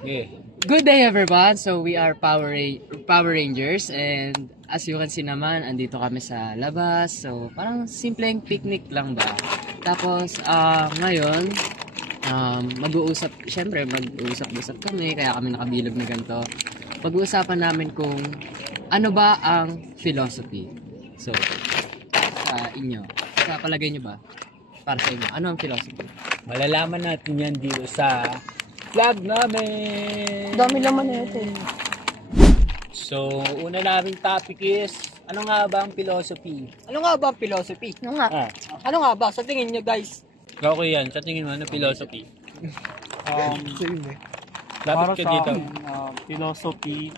Yeah. Good day everyone! So we are Power Rangers and as you can see naman, andito kami sa labas. So parang simpleng picnic lang ba? Tapos ngayon, mag-uusap-usap kami kaya kami nakabilog na ganito. Pag-uusapan namin kung ano ba ang philosophy. So, sa inyo, sa palagay nyo ba? Para sa inyo, ano ang philosophy? Malalaman natin yan dito sa vlog namin. Dami naman na ito. So, una naming topic is, ano nga ba ang philosophy? Ano nga ba ang philosophy? Ano nga? Ano nga ba? Sa tingin nyo guys? Okay yan, sa tingin mo, ano philosophy? Para Dapat ka sa dito. akin, philosophy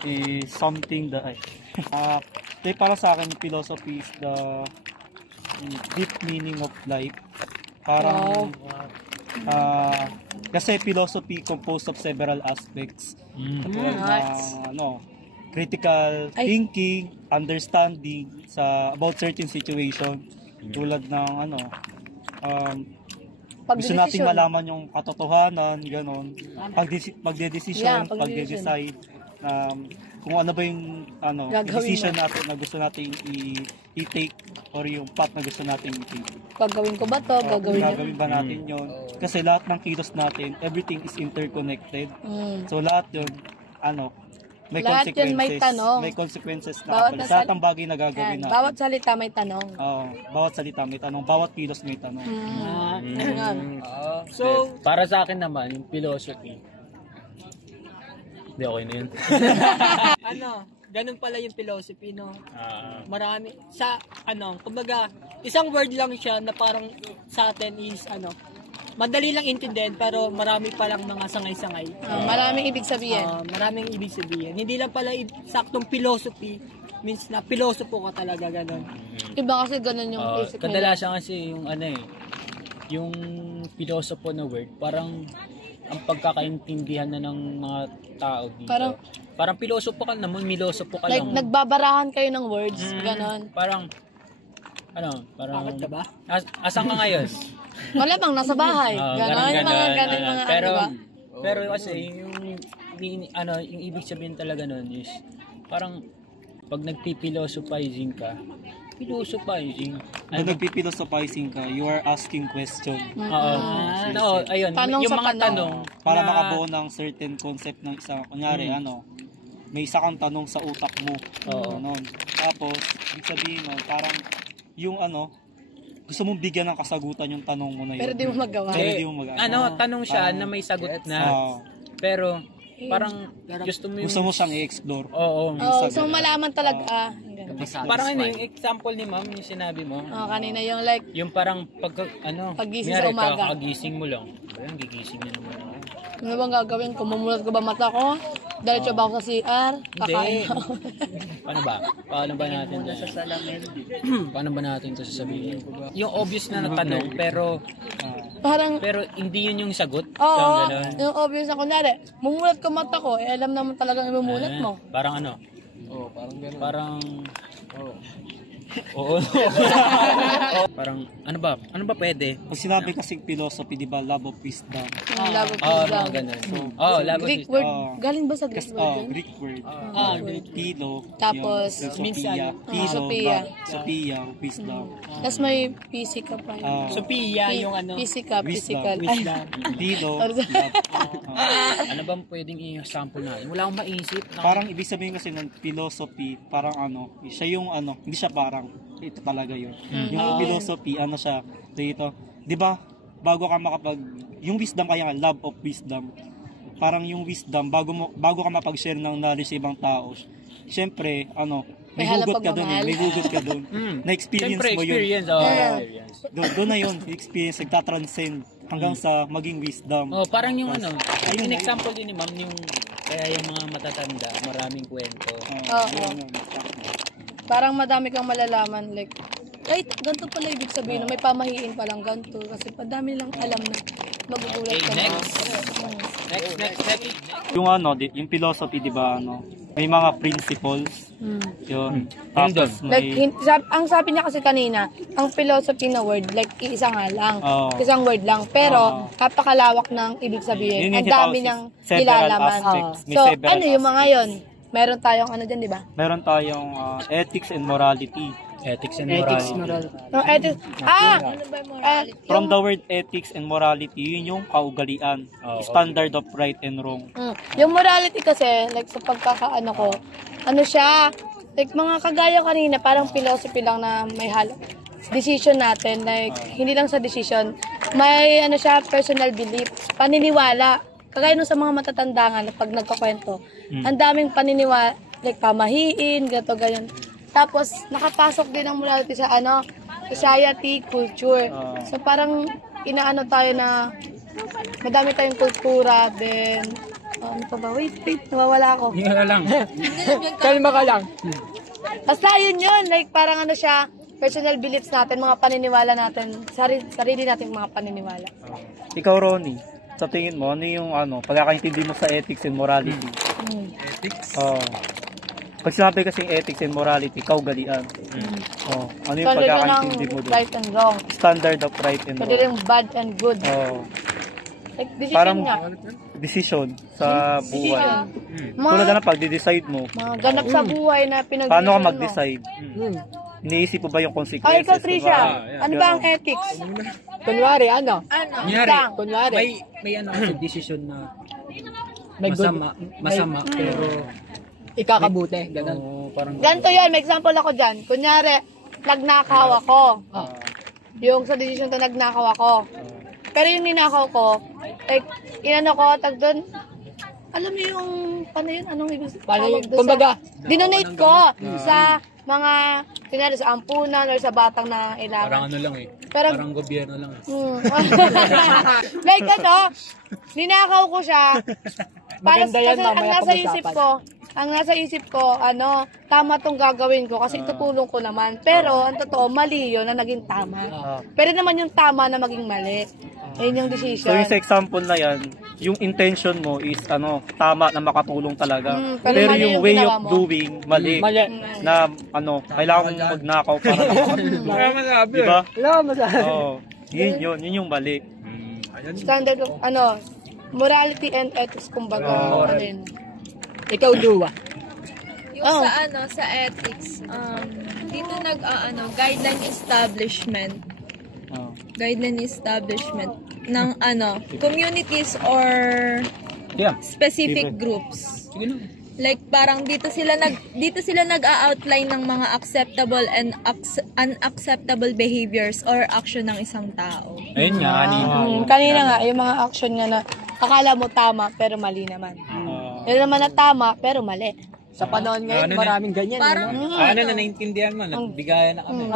is something that para sa akin, philosophy is the deep meaning of life. Parang kasi philosophy composed of several aspects. Tulad ng critical thinking, understanding about certain situation. Tulad ng gusto nating malaman yung katotohanan, ganon. Pagdedesisyon, pagde-decide kung ano ba yung decision natin na gusto nating i-take or yung path na gusto nating i-take. Gagawin ko ba to? Gagawin ba natin yun? Kasi lahat ng kilos natin, everything is interconnected. So lahat yun, may lahat consequences. yun may tanong. May consequences Bawat na sa lahat ng bagay na gagawin natin. Bawat salita may tanong. Bawat salita may tanong. Bawat kilos may tanong. So, para sa akin naman, yung philosophy, hindi, okay na yun. Ganun pala yung philosophy, no? Marami, kumbaga, isang word lang siya na parang sa atin is, madali lang intindihan, pero marami palang mga sangay-sangay. Maraming ibig sabihin. Maraming ibig sabihin. Hindi lang pala saktong philosophy, means na pilosopo ka talaga, ganun. Iba kasi ganun yung isip nila. Kadalasan kasi yung pilosopo na word, parang ang pagkakaintindihan na ng mga tao dito. Parang pilosopo ka naman, milosopo ka like, lang. nagbabarahan kayo ng words, ganon. Parang, Bakit ka ba? Asan ka ngayon? Wala bang nasa bahay. Ganon, mga pero kasi, yung ibig sabihin talaga nun is, parang, pag nagpipilosophizing ka, Pag nagpipilosophizing ka, you are asking question. Ayun, Tanong yung sa mga tanong. Para makabuo ng certain concept ng isa. Kunyari, may isa kang tanong sa utak mo. Tapos, ibig sabihin mo, parang yung gusto mong bigyan ng kasagutan yung tanong mo na yun. Pero di mo magawa. Tanong siya na may sagot na. Pero, parang gusto mo siyang i-explore. So malaman talaga. Parang yung example ni ma'am, yung sinabi mo. Kanina yung like, yung parang paggising sa umaga. Kakagising mo lang. Ayun, gigising na naman ako. Ano bang gagawin ko? Mumulat ko ba mata ko? Diretso ba ako sa CR? Kakain ako. Paano ba? Paano ba natin ito sasabihin? Yung obvious na natanong, pero hindi yun yung sagot. Oo, yung obvious na kunwari, mumulat ko mata ko, alam naman talagang imumulat mo. Parang parang gano'n. Parang, ano ba pwede? Pag sinabi kasing philosophy, di ba, love of wisdom. Love of wisdom. Ganun. Greek word. Galing ba sa Greek word? Greek word. Philo. Tapos, Sophia. Sophia, wisdom. Tapos may physica pa. Sophia, yung Physical. Philo. Ano bang pwedeng i-sample natin? Wala akong maisip. Parang ibig sabihin kasi ng philosophy, parang siya yung hindi siya parang, ito talaga yun. Yung philosophy, siya, dito, di ba, bago ka yung wisdom kaya nga, love of wisdom, parang yung wisdom, bago ka mapag-share ng knowledge sa ibang tao, syempre, may hugot ka dun, na-experience mo yun. Doon na yun, experience, nagtatranscend, hanggang sa maging wisdom. Parang yung yung example din ni ma'am, kaya yung mga matatanda, maraming kwento. Parang madami kang malalaman, like, ay, ganito pala ibig sabihin, may pamahiin palang ganito, kasi padami lang alam na magugulat ka na. Next. Yung yung philosophy, di ba, may mga principles. Yun. Tapos Like, may... ang sabi niya kasi kanina, ang philosophy na word, like, iisa nga lang. Oo. Isang word lang. Pero, napakalawak ng ibig sabihin. Yun yung Ang dami tinatawag niyang several nilalaman. aspects. May So, several ano yung mga yon? Meron tayong ano dyan, di ba? Meron tayong ethics and morality. Ethics and Ethics, morality. moral. No, From the word ethics and morality, yun yung kaugalian. Standard of right and wrong. Yung morality kasi, like sa pagkakaano ko, ano siya, like mga kagaya kanina, parang philosophy lang na may halo. Decision natin, like hindi lang sa decision, may ano siya, personal beliefs, paniniwala. Kagaya nung sa mga matatanda nga, na pag nagkakwento, ang daming paniniwala, like pamahiin, gato, ganyan. Tapos, nakapasok din ang morality sa ano, society, culture. So, parang inaano tayo na madami tayong kultura, then, ano pa ba? Wait, nawawala ako. Yun na lang. Kalma ka lang. Basta yun, like parang ano siya, personal beliefs natin, mga paniniwala natin, sarili natin mga paniniwala. Ikaw, Ronnie, sa tingin mo, ano yung pagkakaintindi mo sa ethics and morality? Ethics? Pag sinabi kasing ethics and morality, kaugalian. Ano yung Standard pagkakaintindi ng mo doon? right and wrong. Standard of right and Pwede wrong. rin bad and good. Like, decision Parang nga. decision sa buhay. Decision. Tulad na pag-decide mo, Mga ganap sa buhay na pinag-decision paano ka mo. mag-decide? Iniisip mo ba yung Ay, consequences? ikaw, Trisha, diba? ano ba ang ethics? Kunwari, ano? Lang. Kunwari, May ano kasi decision na may good, masama pero ikakabuti. Ganun. parang Ganito yan, may example ako dyan. Kunyari, nagnakaw ako. Yung sa decision to, nagnakaw ako. Pero yung ninakaw ko, like, inano ko, tag doon, alam mo yung, paano yun? Anong ibig sabihin? Kumbaga, Dinonate ko sa mga, kunyari sa ampunan or sa batang na parang ilangan. ano lang Pero, parang gobyerno lang like ano, ninakaw ko siya. Para Maganda yan, kasi mamaya ang nasa isip ko, ano, tama tong gagawin ko kasi itutulong ko naman. Pero, ang totoo, mali yun na naging tama. Pero naman yung tama na maging mali. Ayun yung decision. So yung sa example na yan, yung intention mo is tama na makatulong talaga. pero Pero mali yung yung way ginawa of mo. doing, mali. Na kailangan mong magnakaw para Wala masabi. diba? wala masabi. Yun yung mali. Standard of, morality and ethics, kumbaga. Ano din. Ikaw, Dua. Yung sa ethics, dito guideline establishment. Guideline establishment ng communities or Yeah. specific groups. Sige na. Like parang dito sila nag-a-outline ng mga acceptable and unacceptable behaviors or action ng isang tao. Ayun nga kanina. Kanina nga, yung mga action nga na akala mo tama, pero mali naman. Yun naman na tama, pero mali. Sa panahon ngayon, maraming ganyan. Parang Ano na naintindihan mo, nagbigayan na kami.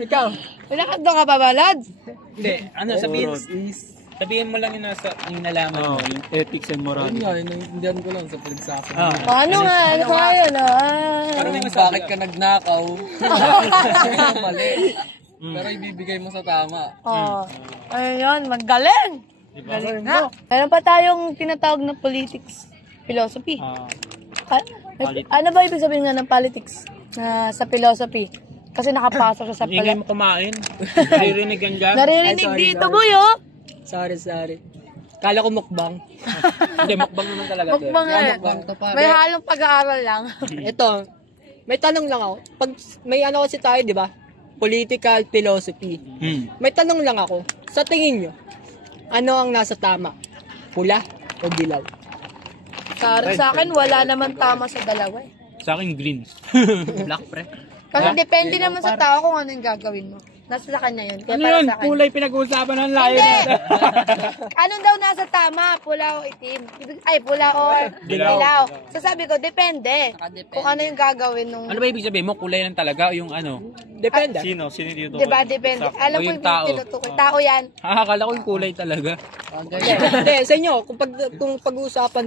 Ikaw? Pinakado ka pa ba, lads? Hindi, sabihin mo lang yung nasa yung nalaman mo. Yung ethics and morality. Naiintindihan ko lang sa pinagsasabi. Paano nga? Ano nga yun? Parang may masabi ka. nagnakaw? Mali. Pero ibibigay mo sa tama. Ayun, magaling! Galing na. Meron pa tayong tinatawag na politics philosophy. Ano ba ibig sabihin nga ng politics na sa philosophy? Kasi nakapasok siya sa Ingay mo kumain. Naririnig yan dyan. Naririnig dito, boy, oh! Sorry. Kala ko mukbang. Hindi, mukbang naman talaga. Mukbang eh. May halong pag-aaral lang. Ito, may tanong lang ako. Pag may kasi tayo, di ba? Political philosophy. May tanong lang ako. Sa tingin nyo, ano ang nasa tama? Pula o dilaw? Sa akin, wala naman tama sa dalawa eh. Sa akin, green. Black, pre. Kasi depende naman sa tao kung ano yung gagawin mo. Nasa sa kanya yun. Kaya para sa akin. Kulay pinag-uusapan ng layo. Hindi! Anong daw nasa tama? Pula o itim? Ay, pula o dilaw. So sabi ko, depende. Kung ano yung gagawin nung... Ano ba ibig sabihin mo? Kulay lang talaga o yung ano? Depende. Sino dito? Diba, depende. Alam O mo yung yung tao. tinutukoy. Tao yan. Akala ko yung kulay talaga. Hindi, sa inyo, kung pag-uusapan,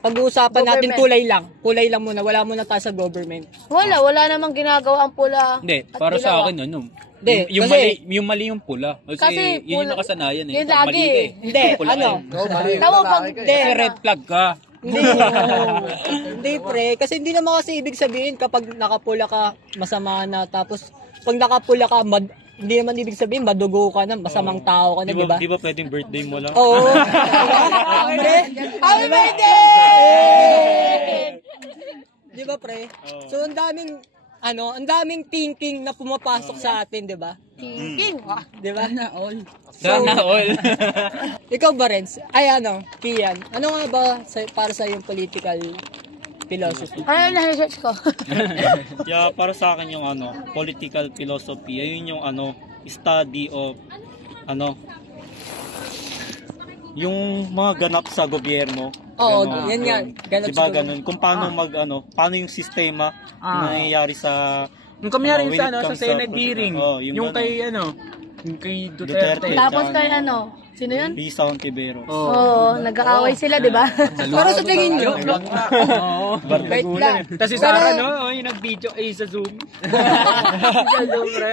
pag-uusapan natin Government. kulay lang muna, wala muna tayo sa government. Wala namang ginagawa ang pula. Hindi, at para dilaw. sa akin, ano? Hindi, Yung kasi- mali yung pula. Kasi, Kasi yun yung pula- nakasanayan eh. yun Pag lagi mali ka eh. Hindi, Pula ano? ka eh. Tama pag... Kasi red flag ka. Hindi. Hindi, pre. Kasi hindi naman kasi ibig sabihin kapag nakapula ka, masama na. Tapos, pag nakapula ka, hindi naman ibig sabihin, madugo ka na, masamang tao ka na, di ba? Di ba pwedeng birthday mo lang? Oo. Pre, happy birthday! Di ba, pre? So, ang daming thinking na pumapasok sa atin, di ba? Thinking. Di ba? Sana all. Ikaw ba, Renz? Kian. Ano nga ba para sa yung political philosophy? Ano na research ko? Kaya para sa akin yung political philosophy, ayun yung study of yung mga ganap sa gobyerno. Oo, Ganon. yan nga. Ganap Diba siguro. ganun? Kung paano paano yung sistema na nangyayari sa Yung kamyari when sa it sa comes Senate sa- hearing. yung Yung ganun. kay Duterte. Duterte. Tapos kay sino yun? Risa Ontiveros. Oo, nag-aaway sila, di ba? Pero sa tingin nyo, Wait lang. Tapos si Sarah, yung nag-video sa Zoom. Sa Zoom, pre.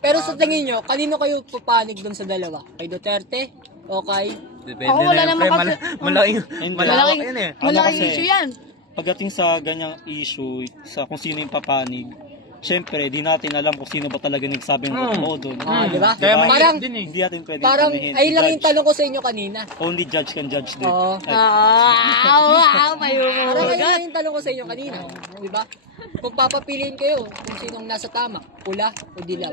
pero sa tingin nyo, kanino kayo pupanig dun sa dalawa? Kay Duterte o kay... Depende Ako wala naman kasi. Malaking Malaking, yun eh. malaking kasi? issue yan. Pagdating sa ganyang issue, sa kung sino yung papanig, syempre, di natin alam kung sino ba talaga nagsabing mo doon. Di ba? Kaya may Parang, din eh. Hindi natin pwedeng parang, sabihin, ayun lang yung judge. tanong ko sa inyo kanina. Only judge can judge din. Oo. May humor. Parang ayun lang yung tanong ko sa inyo kanina. Di ba? Kung papapiliin kayo, kung sinong nasa tama, pula o dilaw.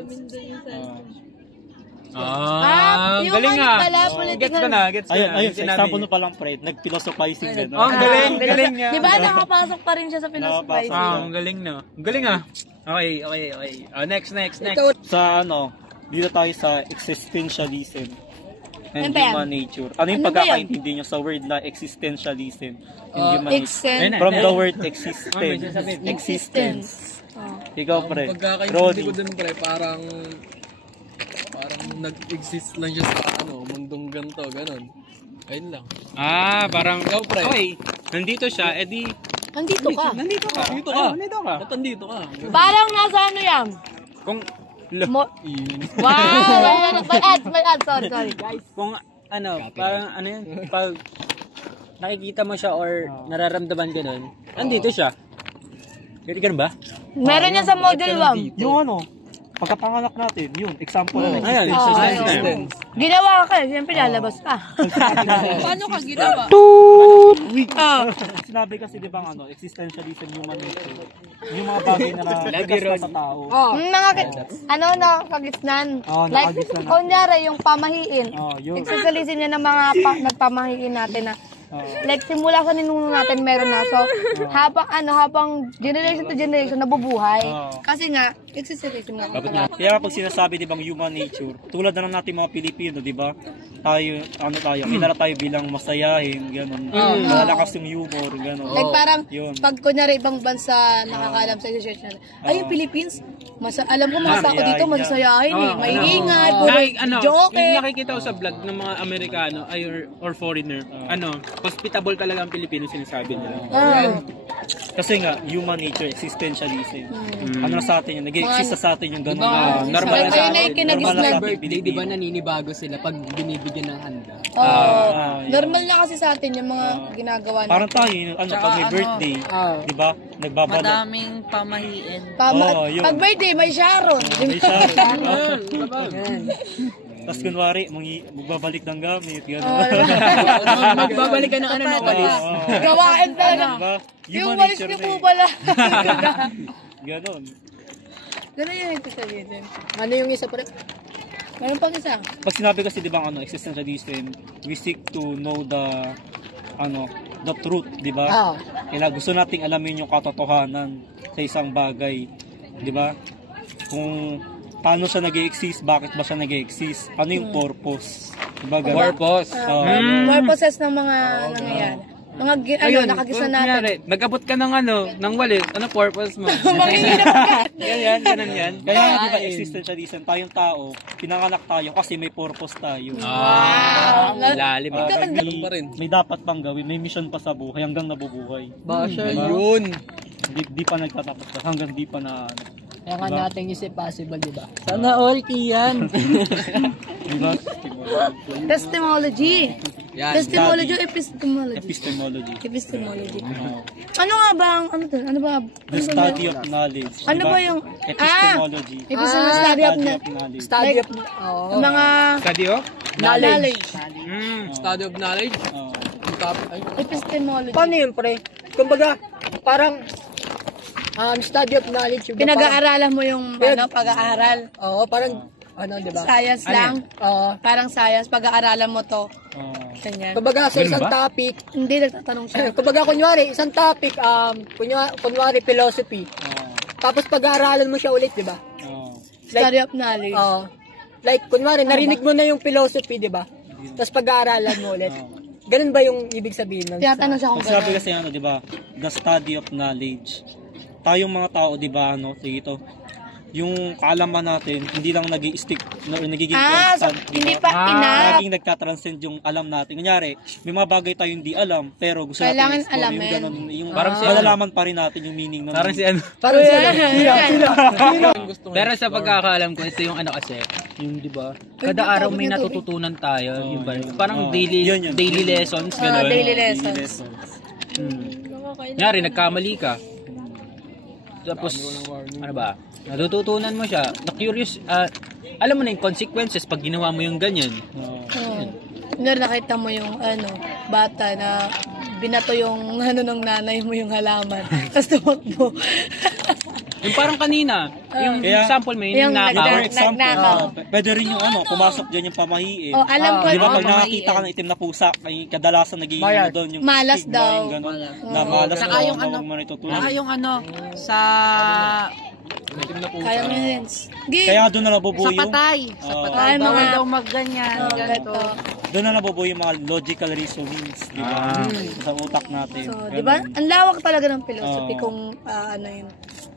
Yung galing ano nga. pala, Gets political. ko na, gets ko na. Ayun, Yung sa sinabi example niya. mo pa lang, Fred, nag-philosophizing din. Oh, ang galing niya. Di ba nakapasok pa rin siya sa philosophy? Ang galing no. Ang galing ah. Okay. Next. Ikaw, Sa dito tayo sa existentialism and Ano ba yan? human nature. Ano yung Ano ba pagkakaintindi nyo sa word na existentialism and human nature? Extend. From the word existence. Ikaw, pre. Pagkakaintindi ko dun, pre, parang nag-exist lang siya sa mundong ganito, ganun. Ayun lang. Parang Ikaw, pre. okay, nandito siya, edi Nandito ka. nandito ka. Dito ka. Nandito ka. Ba't nandito ka? Parang nasa ano yan? Kung Wow! May ads. Sorry. kung parang yan, pag nakikita mo siya or nararamdaman ganun, nandito siya. Hindi ganun ba? Meron yan sa model 1. Yung pagkapanganak natin, yun, example na Ayan, Existence. Ginawa ka, siyempre lalabas ka. Paano ka ginawa? Sinabi kasi di ba existentialism, human nature. Yung mga bagay na nagkasta sa tao. Nakagisnan. Like, nakagisnan natin. kunyari, yung pamahiin. Yun. Exercise niya ng mga nagpamahiin natin na like simula sa ninuno natin meron na. So habang generation to generation nabubuhay. Kasi nga exercise nga. Kaya pag sinasabi di bang human nature, tulad na lang natin mga Pilipino, di ba? Tayo, kilala tayo bilang masayahin, gano'n. Malalakas yung humor, gano'n. Like parang Yun. pag kunyari ibang bansa nakakaalam sa research natin. Ay yung Philippines, alam ko mga tao dito masasayahin eh. May ingay, puro joke. Yung nakikita ko sa vlog ng mga Amerikano or foreigner, hospitable talaga ang Pilipino sinasabi nila. Kasi nga, human nature, existentialism. Ano na sa atin yun? Nag-exist sa atin yung gano'n. Normal na sa Ayun na yung kinagisnan. Birthday, di ba naninibago sila pag binibigyan ng handa? Normal na kasi sa atin yung mga ginagawa natin. Parang tayo, pag may birthday, di ba? Nagbabalot. Madaming pamahiin. Yun. Pag birthday, may Sharon. May Sharon. Tapos kunwari, magbabalik ng gamit, gano'n. Magbabalik ka ng notalis. Gawain talaga. Diba? Yung Human walis nature niyo na po eh. pala. Ganon. Gano'n yung exercise. Ano yung isa pa rin? Meron pang isa. Pag sinabi kasi, di ba, existentialism, we seek to know the truth, di ba? Kaya gusto nating alamin yung katotohanan sa isang bagay, di ba? Kung paano siya nag-exist, bakit ba siya nag-exist, ano yung purpose, di ba? Purpose. Purposes ng mga nangyayari. Nakagisnan natin. kunyari, nag-abot ka ng ng walis, ano purpose mo? Ganyan. Kaya di ba, existentialism, tayong tao, pinanganak tayo kasi may purpose tayo. Lalim. May dapat pang gawin, may mission pa sa buhay hanggang nabubuhay. Ayun. Di pa nagtatapos hanggang di pa na Kaya nga natin is possible, di ba? Sana all Kian. Diba? Testimology. Yan. Testimology o epistemology? Epistemology. Ano nga ba ang, ano to? Ano ba? The study of knowledge. Ano Diba? ba yung, Epistemology. epistemology study of knowledge. Study Like, of, oo. ang mga Study of? knowledge. Study of knowledge. Oo. Epistemology. Paano yun, pre? Kumbaga, parang study of knowledge. Yung Pinag-aaralan mo yung ano, pag-aaral. Oo, parang, ano, di ba? Science lang. Oo. Parang science, pag-aaralan mo to. Oo. Ganyan. Kumbaga, sa isang ba? topic, Hindi, nagtatanong siya. kumbaga, kunwari, isang topic, kunwari, philosophy. Oo. Tapos pag-aaralan mo siya ulit, di ba? Oo. Study of knowledge. Oo. Like, kunwari, narinig mo na yung philosophy, di ba? Tapos pag-aaralan mo ulit. Ganun ba yung ibig sabihin nun? Tinatanong siya kung Ang sabi gano'n. kasi ano, 'di ba? The study of knowledge. Tayong mga tao, 'di ba, ano, dito. Yung kaalaman natin, hindi lang nagiging So, constant, di hindi ba? pa enough. Laging nagtatranscend yung alam natin. Kunyari, may mga bagay tayo hindi alam, pero gusto natin Kailangan i-explore alamin. yung ganun, yung Parang si malalaman pa rin natin yung meaning ng Parang si ano. Parang sila. Pero sa pagkakaalam ko, ito yung ano kasi, yung di ba, kada araw may natututunan tayo, yung ba, parang Yun. daily lessons, gano'n. Daily lessons. Nyari, nagkamali ka. Tapos, ano ba, natututunan mo siya, na-curious, alam mo na yung consequences pag ginawa mo yung ganyan. Oo. Nakita mo yung ano, bata na binato yung ano ng nanay mo yung halaman. Tapos tumakbo. Yung parang kanina, yung Kaya- example mo, Yung yung nakaw. For example, Nagnakaw. pwede rin yung ano, pumasok dyan yung pamahiin. Oh, alam ko. Di ba ano, pag nakakita ka ng itim na pusa, ay kadalasan nagiging Malas. ano doon yung Malas stigma, daw. yung gano'n. Na malas Saka daw, yung na ano, huwag mo na itutulog. yung ano, sa Kaya mo yun. Kaya doon na nabubuo sa yung patay. Sa Oo. patay. Ay, Bawal mga- daw magganyan. Ganito. doon na nabubuo yung mga logical reasonings, di ba? Sa utak natin. So, di ba? Ang lawak talaga ng philosophy Oo. kung ano yun.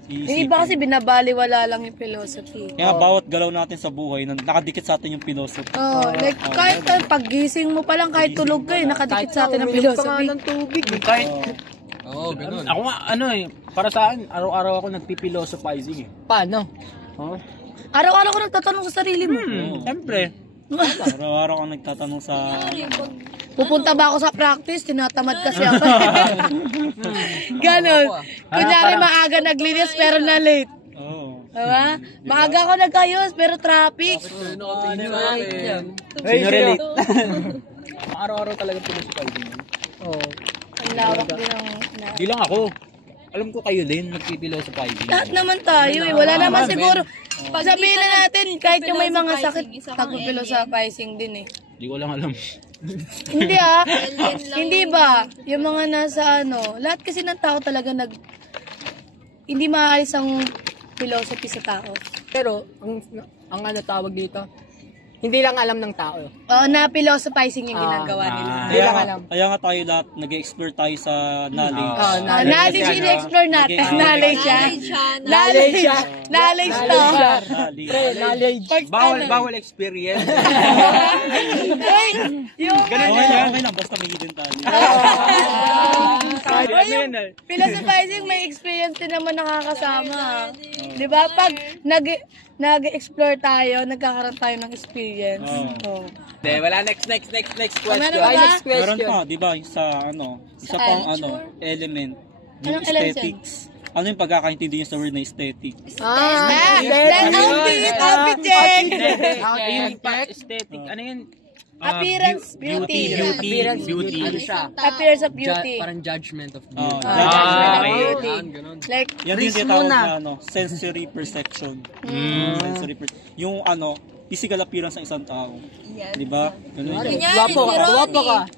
Yung Iisipin. iba kasi binabaliwala lang yung philosophy. Kaya bawat galaw natin sa buhay, nakadikit sa atin yung philosophy. Oh, like kahit paggising mo pa lang, kahit tulog ka, nakadikit sa atin ang Uminom ka nga philosophy. ng tubig. Kahit, Oo, ganun. ako nga, ano eh, para sa akin, araw-araw ako nagpipilosophizing eh. Paano? Oh. Araw-araw ko nagtatanong sa sarili mo. Siyempre. Araw-araw kang nagtatanong sa... Pupunta ba ako sa practice? Tinatamad kasi ako. Ganon. Kunyari maaga naglinis pero na late. Oo. Diba? Maaga ako nagayos pero traffic. Sino relate? Araw-araw talaga pilosophizing. Oo. Ang lawak din ang... Di lang ako. Alam ko kayo din, nagpipilosophizing. Lahat naman tayo eh. Wala naman siguro. Sabihin na natin, kahit yung may mga sakit, tagpo-philosophizing din eh. Di ko lang alam. Hindi Hindi ba? Yung mga nasa ano, lahat kasi ng tao talaga hindi maaalis ang philosophy sa tao. Pero, ang ano tawag dito, hindi lang alam ng tao. Oo, na philosophizing yung ginagawa nila. Hindi lang alam. Kaya nga tayo lahat nag-explore tayo sa knowledge. Knowledge yung explore natin. Knowledge siya. Knowledge siya. Knowledge to. Knowledge. Bawal experience. Ay, yung Okay lang, basta may hidden talent. philosophizing may experience din naman nakakasama. Di ba? Pag nag-explore tayo, nagkakaroon tayo ng experience. Oh. Wala next question. Meron Ay, ba? next Meron question. pa, di ba, isa pang element, yung Anong element? aesthetics. Ano yung pagkakaintindi nyo sa word na aesthetic? Then outfit check. Yung aesthetic. Ano yun? Appearance, beauty. Beauty. Ano siya? Appearance of beauty. Parang judgment of Oh, beauty. Okay. Ganun. Like, yan din tinatawag na sensory perception. Yung physical appearance ng isang tao. Yes. Di ba? Ganun yun. Kunyari, Guwapo si ka. Guwapo ka. Ronnie.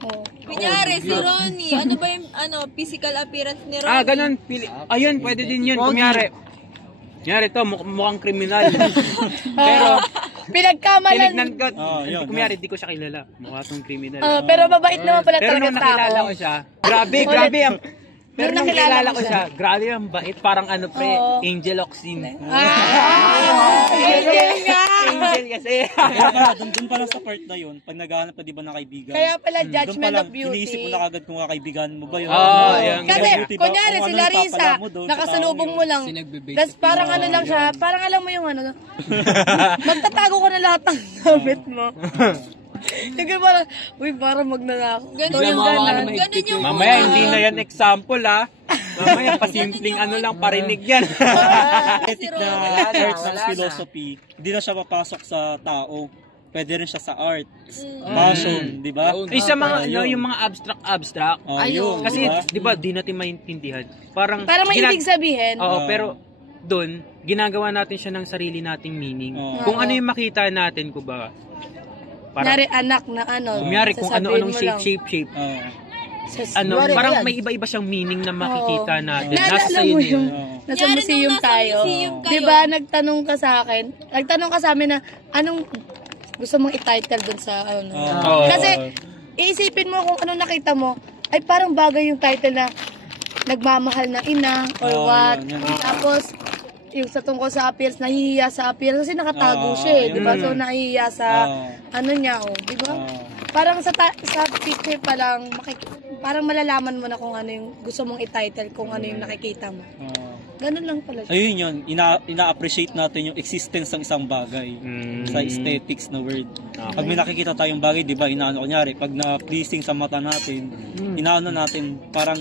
Oo. Kunyari, si Ronnie. Ano ba yung physical appearance ni Ronnie? Ganun. Ayun, pwede din yun. Kunyari to, mukhang kriminal. Pero, pinagkamalan. tinignan ko. Yun. Kunyari, di ko siya kilala. Mukha tong kriminal. Pero mabait naman pala Pero talaga nung tao. nakilala ko siya, grabe. Pero nung kilala ko siya, grabe ang bait. Parang ano pre, Oo. Angel Oxin. Angel nga! Angel kasi. Kaya pala, doon pala sa part na yun, pag naghahanap ka di ba ng kaibigan, Kaya pala doon judgment pala, of beauty. iniisip mo na kagad kung kakaibigan mo ba yun. Yan. Kasi, Beauty ba? kunyari, Kung si ano yung Larissa, papala mo doon sa nakasalubong taong mo lang. Sinagbibasic. Tapos parang ano lang siya, parang alam mo yung ano, magtatago ko na lahat ng gamit mo. Yung parang, uy, parang magnanako. Ganun Bigla yung, mo ako na ganun yung, Mamaya, hindi na yan example ha. Mamaya, pasimpleng ano lang, parinig yan. Aesthetic na part ng philosophy, hindi na siya papasok sa tao. Pwede rin siya sa art, fashion, di ba? Isa mga, ano, yung mga abstract. Oh, yun, Kasi, diba? di ba, di natin maintindihan. Parang May ibig sabihin. Oo, pero doon, ginagawa natin siya ng sarili nating meaning. Oo. Kung ano yung makita natin, kumbaga. Kunyari, anak na ano. Kunyari, kung sasabihin ano-anong mo lang. shape. Oo. Ano, Kunyari, parang ayan. may iba-iba siyang meaning na makikita natin. Nasa Naalala sa'yo mo na yun. yung Oo. nasa Kunyari, museum nung nasa tayo. museum kayo. Di ba, nagtanong ka sa akin, nagtanong ka sa amin na, anong gusto mong i-title dun sa, ano. Oo. Kasi, iisipin mo kung anong nakita mo, ay parang bagay yung title na, nagmamahal na ina, or Oo, what. yun. Tapos, yung sa tungkol sa appearance, nahihiya sa appearance kasi nakatago Oo, siya eh, di ba? yun. So, nahihiya sa, ano niya, oh, di ba? Parang sa picture pa lang, parang malalaman mo na kung ano yung gusto mong i-title, kung ano yung nakikita mo. Ganun lang pala siya. Ayun yun, ina-appreciate natin yung existence ng isang bagay sa aesthetics na word. Pag may nakikita tayong bagay, di ba, inaano, kunyari, pag na-pleasing sa mata natin, inaano natin, parang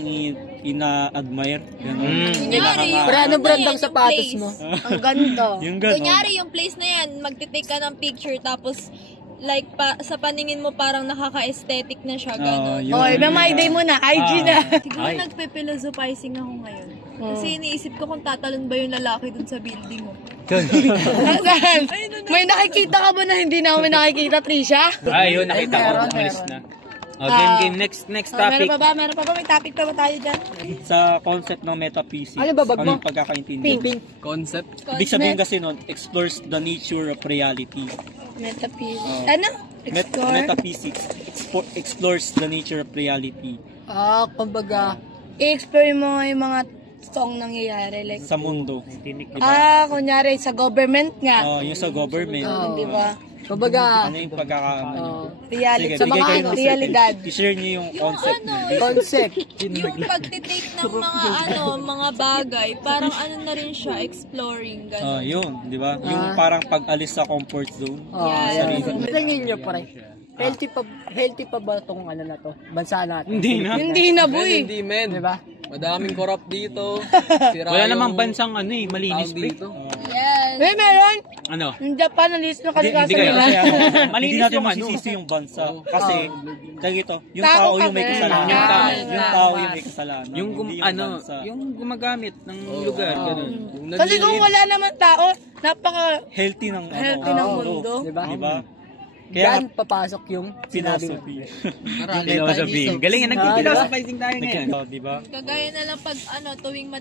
ina-admire. Kunyari, yung Ano ano brand yan, ang yung sapatos place. mo? Ang ganda. Yung gano'n. Kunyari, yung place na yan, magtitake ka ng picture, tapos, like, sa paningin mo parang nakaka-aesthetic na siya, gano'n. yun. Oy, may my day mo na, IG na. Siguro nagpe-philosophizing ako ngayon. Kasi iniisip ko kung tatalon ba yung lalaki dun sa building mo. May nakikita ka ba na hindi namin nakikita, Trisha? Ay, yun, nakita ko. Umalis na. Game. Next topic. Meron pa ba? May topic pa ba tayo dyan? Sa concept ng metaphysics, Ano ba, bag mo? yung pagkakaintindi? Concept. Ibig sabihin kasi nun, explores the nature of reality. Metaphysics. Ano? Explore? Metaphysics explores the nature of reality Kumbaga, I-explore mo yung mga totoong nangyayari. Like, sa mundo. kunyari sa government nga. Yung sa government. Di ba? kumbaga, Ano yung pagkakaano? Reality. Sige, bigay kayo ng realidad. I-share niyo yung concept niyo. concept. Yung pagtitake ng mga bagay, parang ano na rin siya, exploring, gano'n. Yun, di ba? Yung parang pag-alis sa comfort zone. Tingin nyo pre, healthy pa ba itong ano na to? Bansa natin? Hindi na, boy. Hindi, men. Diba? Madaming corrupt dito. Sira Wala yung namang bansang ano eh, malinis tao pre. dito. Yes. Meron. Ano? Yung Japan, nalis na Hindi kalikasan kayo. nila. Hindi Malinis natin yung ano. masisisi yung bansa. Kasi, kaya ito, yung Tao tao yung may kami. kasalanan. Yung tao. Yung tao yung may kasalanan. Yung hindi bansa. yung gumagamit ng lugar, ganun. Kasi kung wala naman tao, Healthy ng healthy ng mundo. Diba? Diba? Kaya, Yan papasok yung sinabi mo. philosophy. Philosophy. Galing yan, nag-philosophizing tayo ngayon. Diba? Kagaya na lang pag tuwing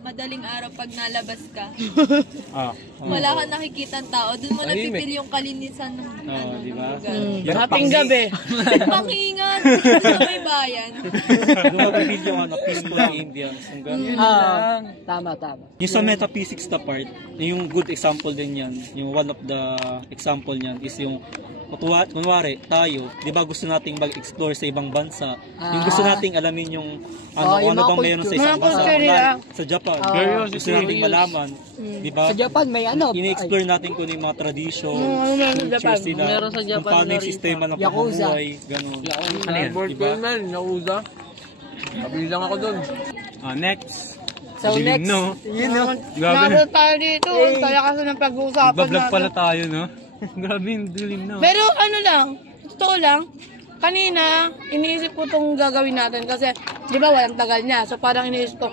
madaling araw pag nalabas ka, wala kang nakikitang tao, dun mo napipil yung kalinisan ng Diba? Hating gabi. Pakingan sa may bayan. Lumagpil yung peaceful ambience. Ang gano'n. Tama. Yung sa metaphysics na part, yung good example din yan, yung one of the example niyan is yung kunwari tayo, 'di ba gusto nating mag-explore sa ibang bansa. Yung gusto nating alamin yung yung ano mga bang meron sa culture. isang Mga bansa. culture nila. Sa Japan. Gusto nating malaman, 'di ba? Sa Japan may ano? Ini-explore natin kung yung mga tradition, meron sa Japan. culture sila, Meron sa Japan kung paano yung na sistema ng Yakuza. pamumuhay, ganun. Ano yan? Board ko yun, man. Nauza. Kabilang ako dun. Next. So Dilim, next, no? yun no? Nasa tayo dito. Kaya kasi ng pag-uusapan Bablog pala natin. tayo, no? Grabe yung dilim, no? Pero ano lang, totoo lang, kanina, iniisip ko itong gagawin natin kasi, di ba, walang tagal niya. So parang iniisip ko,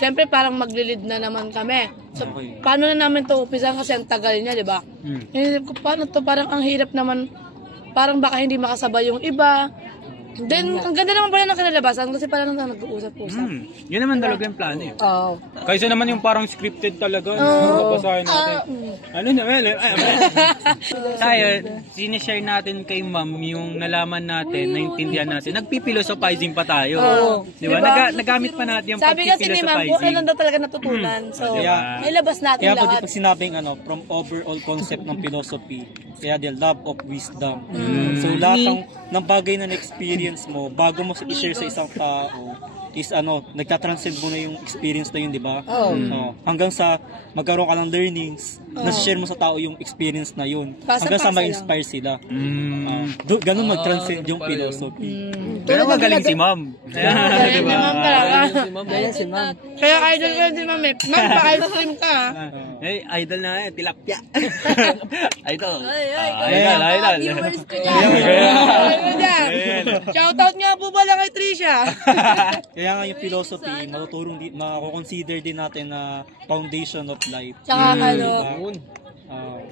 siyempre parang maglilid na naman kami. So paano na namin ito upisan kasi ang tagal niya, di ba? Iniisip ko, paano to? Parang ang hirap naman, parang baka hindi makasabay yung iba. Then, ang ganda naman pala ng kinalabasan kasi parang nag-uusap-usap. Yun naman talaga yung plano eh. Oo. Kaysa naman yung parang scripted talaga. Babasahin natin. Ano naman? Tayo, sinishare natin kay ma'am yung nalaman natin, naintindihan natin. Nagpipilosophizing pa tayo. Di ba? Nagamit pa natin yung Sabi kasi ni ma'am, kung kailan daw talaga natutunan. So, may labas natin Kaya lahat. pag sinabing from overall concept ng philosophy, kaya the love of wisdom. So lahat ng bagay na na-experience mo, bago mo i-share sa isang tao, is nagtatranscend mo na yung experience na yun, di ba? Hanggang sa magkaroon ka ng learnings, na-share mo sa tao yung experience na yun. Hanggang sa ma-inspire sila. Ganun mag-transcend yung philosophy. Pero magaling si ma'am. Galing si ma'am talaga. Galing si ma'am. Kaya idol ko si ma'am eh. Ma'am, pa-ice cream ka ha. Eh, idol na eh, tilapia. Idol. Idol. Viewers ko dyan. Shoutout nga po pala kay Trisha. Kaya nga yung philosophy, mako-consider din natin na foundation of life. Tsaka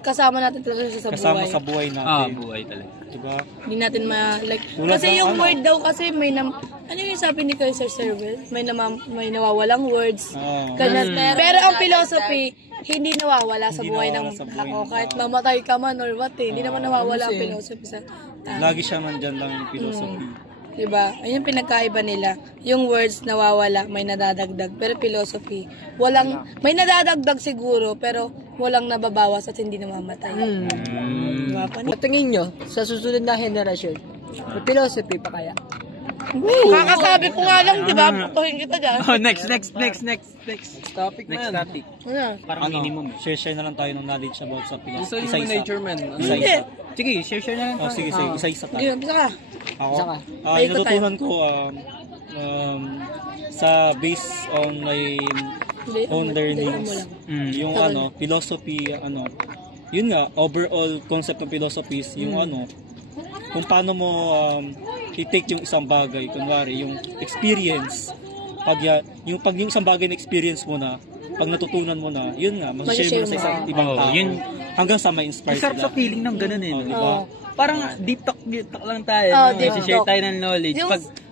kasama Diba? natin talaga siya sa Kasama buhay. sa buhay natin. Buhay talaga. Diba? Hindi natin Tulad kasi ng yung word daw kasi ano yung sabi ni Sir Servel? May nawawalang words. Ganyan. Pero ang philosophy, hindi nawawala sa Hindi buhay nawawala ng sa buhay tao. ng Kahit tao. mamatay ka man or what eh. Hindi naman nawawala ang philosophy sa tao. Lagi siya nandyan lang yung philosophy. Diba? Ayun yung pinagkaiba nila. Yung words nawawala, may nadadagdag. Pero philosophy, may nadadagdag siguro, pero walang nababawas at hindi namamatay. Diba? Tingin nyo, sa susunod na henerasyon, may philosophy pa kaya? Kakasabi ko nga lang, diba? Putuhin kita dyan. Next Topic Next man. topic. Ano? Parang minimum. Share na lang tayo ng knowledge about sa Gusto philosophy. human nature man. Isa-isa. Sige, share na lang. Sige, isa-isa tayo. Yun, bisa ka. Ako, Saka, yung natutunan ko sa based on my own learnings, yung philosophy, yun nga, overall concept ng philosophy is yung kung paano mo i-take yung isang bagay, kunwari, yung experience, pag yung isang bagay na experience mo na, pag natutunan mo na, yun nga, mag-share mo sa isang ibang tao. Yun, hanggang sa ma-inspire sarap sila. sa feeling ng ganun eh. No? Diba? Parang deep talk lang tayo. deep Share talk. tayo ng knowledge.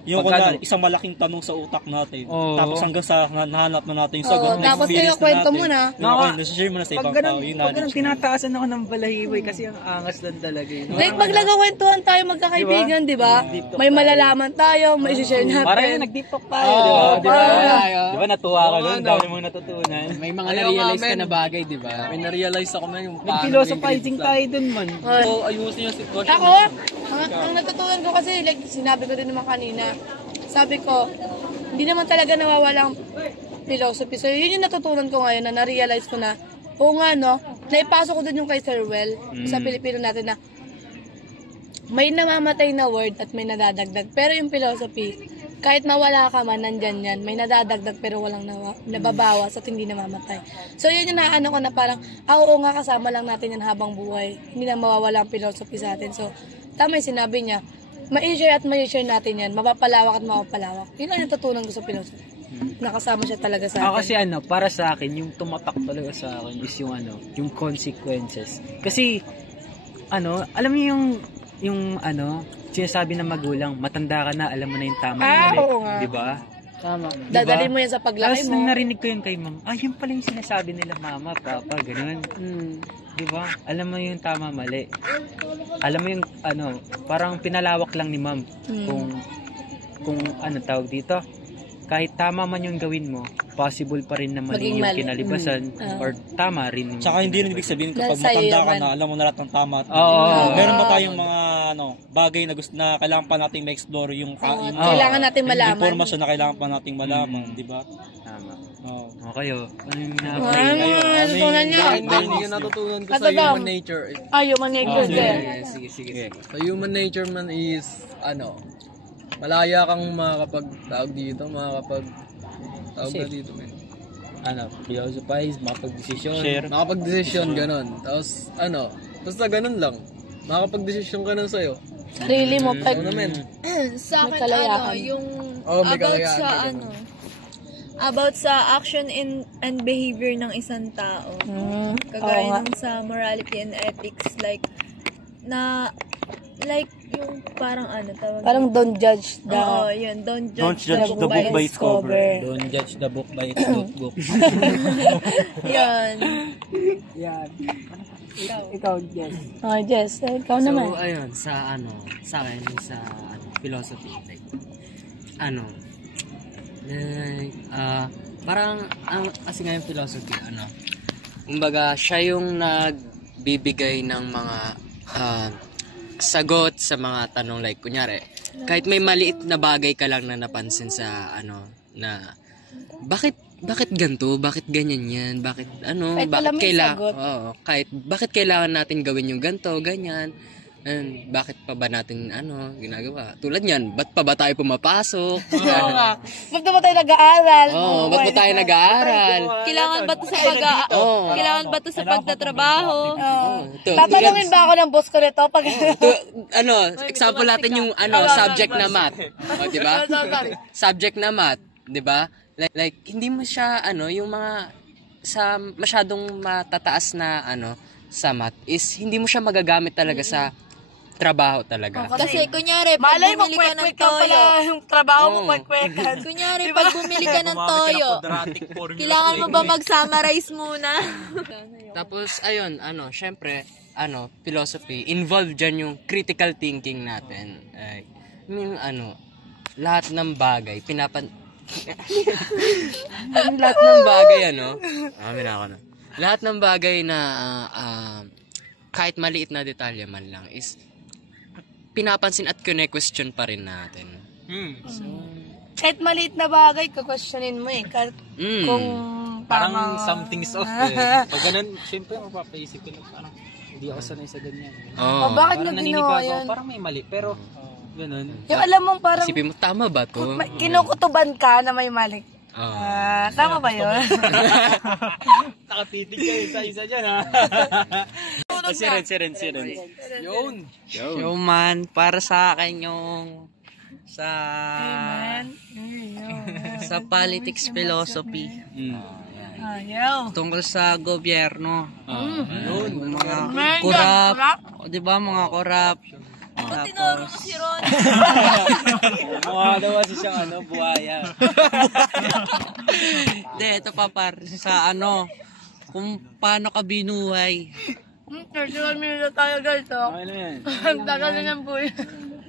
Yung kunwari, isang malaking tanong sa utak natin. Tapos hanggang sa nahanap na natin yung sagot. Tapos kwento mo na. Share mo na sa ibang tao. Yung Pag knowledge. tinataasan ako ng balahiboy kasi ang angas lang talaga yun. Like, pag nagkakwentuhan tayo magkakaibigan, di ba? May malalaman tayo, may isi-share natin. Parang yung nag-deep talk tayo, di ba? Di ba natuwa ka doon? Dami mong natutunan. May mga na-realize ka na bagay, di ba? May na-realize ako man yung Nag-philosophizing tayo doon man. So, ayusin yung sitwasyon. Ako, ang natutunan ko kasi, like, sinabi ko din naman kanina, sabi ko, hindi naman talaga nawawala ang philosophy. So, yun yung natutunan ko ngayon na na-realize ko na, oo nga, no, naipasok ko din yung kay Sir Well sa Pilipino natin na may namamatay na word at may nadadagdag. Pero yung philosophy, kahit mawala ka man, nandyan yan. May nadadagdag pero walang nababawas at hindi namamatay. So, yun yung naano ko na parang, oo nga, kasama lang natin yan habang buhay. Hindi na mawawala ang philosophy sa atin. So, tama yung sinabi niya, ma-share at ma-share natin yan. Mapapalawak at mapapalawak. Yun lang yung natutunan ko sa philosophy. Nakasama siya talaga sa akin. Ako kasi para sa akin, yung tumatak talaga sa akin is yung consequences. Kasi, alam niyo yung sinasabi ng magulang, matanda ka na, alam mo na yung tama. Oo nga. Di ba? Tama. Diba? Dadalhin mo yan sa paglaki Tapos mo. nung narinig ko yun kay ma'am, yun pala yung sinasabi nila mama, papa, ganun. Di ba? Alam mo yung tama, mali. Alam mo yung parang pinalawak lang ni ma'am kung tawag dito. Kahit tama man yung gawin mo, possible pa rin na mali yung kinalibasan or tama rin. Tsaka hindi rin ibig sabihin kapag matanda ka na, alam mo na lahat ng tama at meron pa tayong mga bagay na gusto na kailangan pa nating ma-explore yung kailangan natin malaman. Impormasyon na kailangan pa nating malaman, di ba? Tama. Okay. Ano yung natutunan niya? Hindi yung natutunan ko sa human nature. Human nature din. Sige. Sa human nature man is, malaya kang makakapag-tawag dito, tawag na dito, man. Philosophize, makapag-desisyon. Share. Makapag-desisyon, ganon. Tapos, basta ganon lang. Makakapag-desisyon ka nun sa'yo. Sarili mo, pag Sa May akin, kalayaan. yung May about kalayaan sa ka ganun. about sa action and behavior ng isang tao. Kagaya nung sa morality and ethics, like, na Like, yung parang ano, tawag. Parang don't judge the Oo, yun. Don't Don't judge, judge the book by its cover. Don't judge the book by its notebook. Yun. Yan. Ikaw, Jess. Oh, Jess, ikaw So, naman. ayun, sa akin, sa philosophy, like, parang, kasi nga yung philosophy, kumbaga, siya yung nagbibigay ng mga, sagot sa mga tanong, like, kunyari, kahit may maliit na bagay ka lang na napansin sa, na, bakit ganito? Bakit ganyan yan? Bakit Kahit bakit alam mo yung sagot. bakit kailangan natin gawin yung ganito, ganyan? And bakit pa ba natin ginagawa? Tulad niyan, ba't pa ba tayo pumapasok? Oo nga. Ba't ba tayo nag-aaral? Ba't ba tayo nag-aaral? Kailangan ba to sa kailangan ba to sa pagtatrabaho? Tatanungin ba ako ng boss ko nito? Pag... Example natin yung subject na math. O, di ba? Subject na math, di ba? Like hindi mo siya yung mga sa masyadong matataas na sa math is hindi mo siya magagamit talaga sa trabaho talaga. Kasi kunyari, pag Malay mo, bumili ka ng kwek-kwek pala toyo, yung trabaho mo, kwek-kwekan. kunyari, pag bumili ka ng toyo, kailangan mo ba mag-summarize muna? Tapos ayun, syempre, philosophy, involved dyan yung critical thinking natin. Lahat ng bagay lahat ng bagay lahat ng bagay na kahit maliit na detalye man lang is pinapansin at kine-question pa rin natin. Kahit maliit na bagay, ka-questionin mo kung Parang something's off eh. Pag ganun, syempre mapapaisip ko na parang hindi ako sanay sa ganyan. bakit Parang nyo ginawa naninibago ako, yan? parang may mali. Pero, ganun. Yung alam mong parang Isipin mo, tama ba to? kinukutuban ka na may mali. Tama ba yun? Nakatitig ka isa-isa dyan ha. Si Ren. Yun. Yung man, para sa akin yung sa politics philosophy. Tungkol sa gobyerno. Yung mga corrupt. Di ba mga corrupt? Tinuro ko si Ron. Mukha daw kasi siyang buhaya. Hindi, ito pa sa kung paano ka binuhay. 31 minutes tayo guys, Okay na yan. Ang tagal na yan po yun.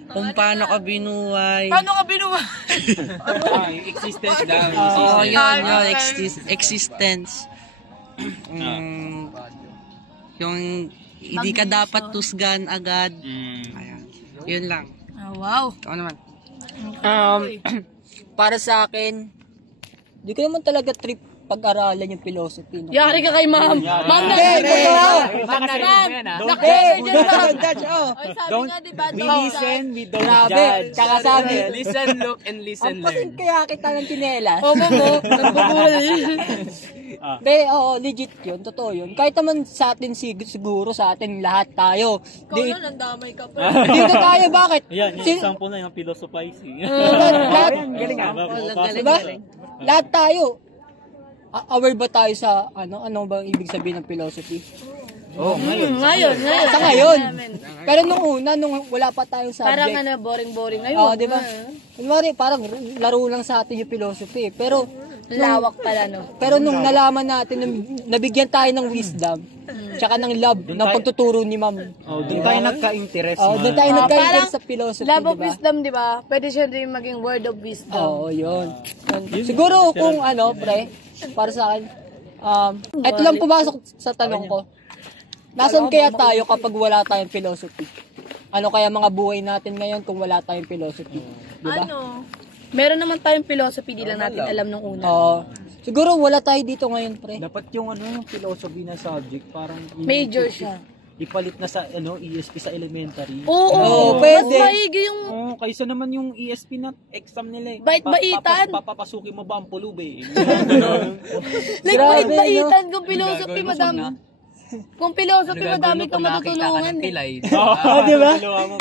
Kung paano ka binuhay. Paano ka binuhay? Yung existence daw. Yun, existence. Yung hindi ka dapat tusgan agad. Ayan. Yun lang. Wow. Ikaw naman. Para sa akin, di ko naman talaga trip pag-aralan yung philosophy. No? Yari ka kay ma'am. Ma'am na Sabi nga, diba, We listen, we don't Grabe. judge. Tsaka sabi, Listen, look, and listen, learn. kaya kita ng tinelas. Oo, nagbubuhay. Legit yun, totoo yun. Kahit naman sa atin siguro, sa atin lahat tayo. ikaw na, nandamay ka pa. Dito tayo, bakit? Yan, yung example na yung philosophizing. Galing diba? Lahat tayo. Aware ba tayo sa ano ba ibig sabihin ng philosophy? Ngayon. Sa ngayon. Pero nung una, nung wala pa tayong subject. Parang boring-boring ngayon. Di ba? Kunwari, parang laro lang sa atin yung philosophy. Pero, Lawak pala, no? pero nung nalaman natin, nung nabigyan tayo ng wisdom, tsaka ng love, ng pagtuturo ni ma'am. Doon tayo nagka-interest. Doon tayo nagka-interest sa philosophy, Love of di ba? wisdom, di ba? Pwede siya din maging word of wisdom. Oo, yun. Siguro kung pre, para sa akin, ito lang pumasok sa tanong ko. Nasaan kaya tayo kapag wala tayong philosophy? Ano kaya mga buhay natin ngayon kung wala tayong philosophy? Diba? Meron naman tayong philosophy, di lang natin alam nung una. Siguro wala tayo dito ngayon, pre. Dapat yung yung philosophy na subject, parang Major siya. ipalit na sa ESP sa elementary. Oo, pwede. Mas maigi yung Kaysa naman yung ESP na exam nila eh. Bait-baitan. Papapasukin mo ba ang pulub eh? like Grabe, bait-baitan kung philosophy, madami. Kung philosophy, madami kang matutulungan. Di ba?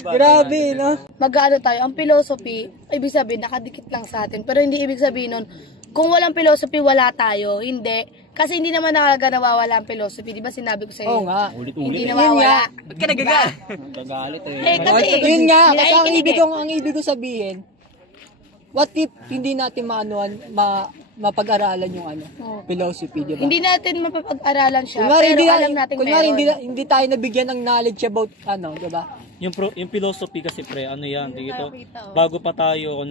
Grabe, no? Mag-ano tayo, ang philosophy, ibig sabihin, nakadikit lang sa atin. Pero hindi ibig sabihin nun, kung walang philosophy, wala tayo. Hindi. Kasi hindi naman talaga nawawala ang philosophy. Di ba sinabi ko sa'yo? Oo nga. Hindi nawawala. Ba't ka nagagal? Gagalit eh. Kasi, Yun nga, kasi nakikinig ang ibig ko sabihin, what if hindi natin mapag-aralan yung philosophy, di ba? hindi natin mapapag-aralan siya, Kunwari, pero alam natin kunwari, meron. hindi tayo nabigyan ng knowledge about, di ba? Yung philosophy kasi pre, ano yan, dito, bago pa tayo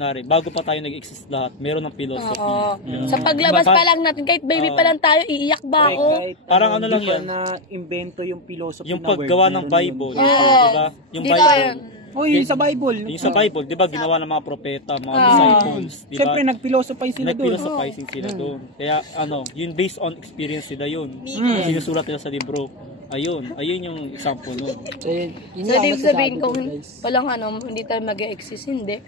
nag-exist lahat, meron ng philosophy. Oo. Yun. Sa paglabas pa lang natin, kahit baby pa lang tayo, iiyak ba ako? Parang ano lang yan, na invento yung philosophy yung na paggawa word, ng meron Bible, yun. diba? Yung Di Bible. tayo. Yung sa Bible. Yung sa Bible, di ba, ginawa ng mga propeta, mga disciples, di ba? Siyempre, nag-philosophize sila doon. Nag-philosophizing sila doon. Kaya, yun based on experience nila yun. Sinusulat nila sa libro. Ayun yung example nun. So, ibig sabihin kung walang hindi tayo mag-exist, hindi.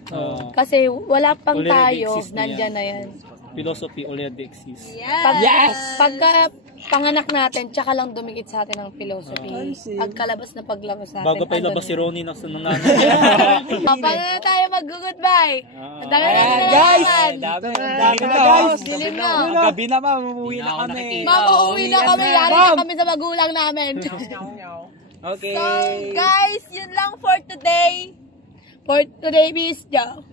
Kasi wala pang Already tayo, exist na nandyan yan. na yan. Philosophy already exists. Pagka panganak natin, tsaka lang dumikit sa atin ang philosophy. Pagkalabas natin. Bago pa ilabas si Ronnie ng nanay. Paano na tayo mag-goodbye? Guys! Dami na guys! Dilim na. Gabi na uuwi na kami. Ma'am, uuwi na kami. Yari na kami sa magulang namin. Okay. So, guys, yun lang for today. For today, Miss Joe.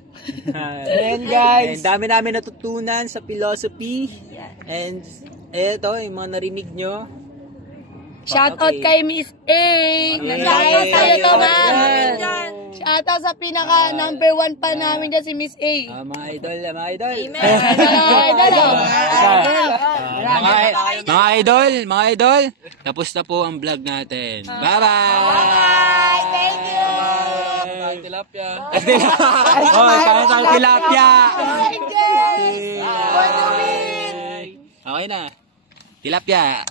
And guys, ang dami namin natutunan sa philosophy. And eto, yung mga narinig nyo. Shoutout kay Miss A. Shoutout sa'yo to, ma'am. Shoutout sa pinaka number 1 pa namin dyan si Miss A. Mga idol, mga idol. Mga idol, tapos na po ang vlog natin. Bye-bye! Thank you! Tilapia. Kain tilapia! For the win! Okay na. Tilapia.